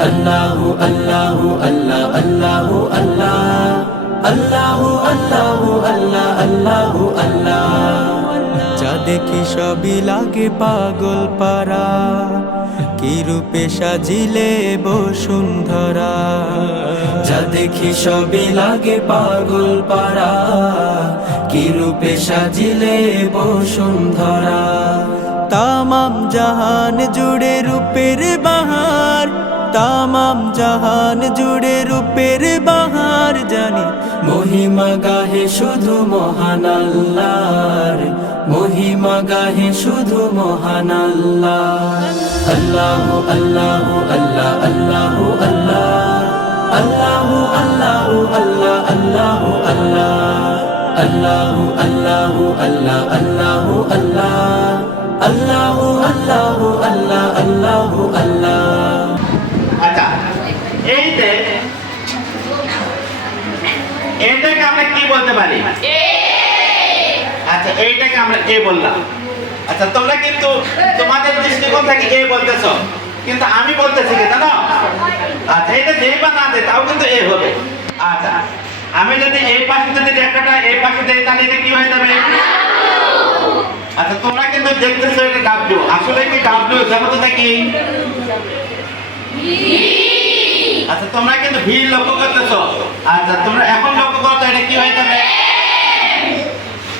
আল্লাহু আল্লাহু আল্লাহ আল্লাহু আল্লাহ আল্লাহু আল্লাহু আল্লাহ আল্লাহু আল্লাহ যা দেখি সবই লাগে পাগল পারা কি রূপে সাজিলে বসুন্ধরা যা দেখি সবই লাগে পাগল পারা কি রূপে সাজিলে বসুন্ধরা তামাম জাহান জুড়ে রূপের জাহান জুড়ে রূপের বাহার জানি। মহিমা গাহে শুধু মহান আল্লাহর, মহিমা গাহে শুধু মহান আল্লাহ আল্লাহ আল্লাহ আল্লাহ আল্লাহ। আল্লাহ আল্লাহ আল্লাহ আল্লাহ আল্লাহ। আল্লাহ আল্লাহ আল্লাহ আল্লাহ আল্লাহ। আল্লাহ আল্লাহ আল্লাহ আল্লাহ আল্লাহ। এইতে এটাকে আমরা কি বলতে পারি? আচ্ছা এইটাকে আমরা এ বললাম। আচ্ছা তোমরা কিন্তু তোমাদের দৃষ্টিকোণ থেকে এ বলতেছ? কিন্তু আমি বলতেছি কি জানো আচ্ছা এটা যেই বা না দে তাও কিন্তু এ হবে। আচ্ছা আমি যদি এই পাশে যদি রেখাটা এই পাশে দেই তাহলে এটা কি হয়ে যাবে? আচ্ছা তোমরা কিন্তু দেখতেছো এটা ডাব্লিউ আসলে কি ডাব্লিউ দেখো তো দেখি আচ্ছা তোমরা কিন্তু ভিড় লক্ষ্য করতেছো। আচ্ছা তোমরা এখন লক্ষ্য করতো এটা কি হয়ে যাবে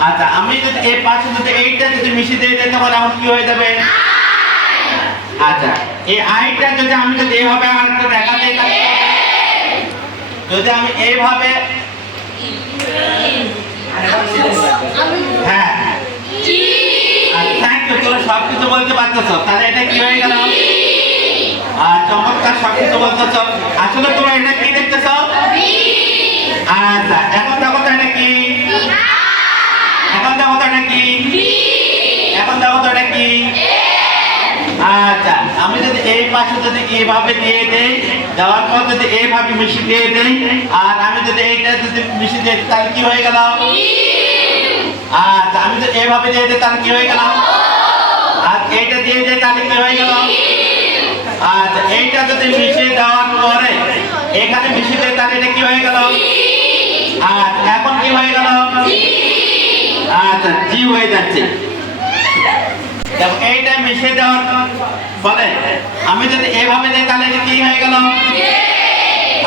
আচ্ছা আমি যদি এই পাশে যদি এইটা যদি মিশিয়ে দিয়ে দিই, তাহলে এখন কি হয়ে যাবে? আচ্ছা এই আইটা যদি আমি যদি এইভাবে আরেকটা দেখা দিই যদি আমি এইভাবে হ্যাঁ। থ্যাংক ইউ তোমরা সব কিছু বলতে পারতেছো। তাহলে এটা কি হয়ে গেল? আর চমৎকার সব কিছু বলতেছ আসলে তোমরা এটা কি দেখতেছ আচ্ছা এখন দেখো তো এটা কি? এখন দেখো তো এটা কি? এখন দেখো তো এটা কি? আচ্ছা আমি যদি এই পাশে যদি এইভাবে দিয়ে দেই, দেওয়ার পর যদি এইভাবে মিশিয়ে দিয়ে দেই, আর আমি যদি এইটা যদি মিশিয়ে দিই, তাহলে কি হয়ে গেল? আচ্ছা আমি যদি এইভাবে দিয়ে দিই, তাহলে কি হয়ে গেল? আর এইটা দিয়ে দিই, তাহলে কি হয়ে গেল? আচ্ছা এইটা যদি মিশিয়ে দেওয়ার পরে, এখানে মিশিয়ে দেয় তাহলে এটা কি হয়ে গেল? আচ্ছা এখন কি হয়ে গেল? আচ্ছা জি হয়ে যাচ্ছে। এইটা মিশিয়ে দেওয়ার ফলে আমি যদি এইভাবে দিই, তাহলে কি হয়ে গেল?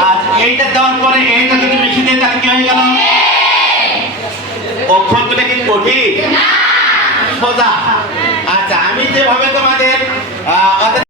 আচ্ছা এইটা দেওয়ার পরে এইটা যদি মিশিয়ে দিই, তাহলে কি হয়ে গেল? অক্ষরগুলো কি কঠিন? সোজা। আচ্ছা আমি যেভাবে তোমাদের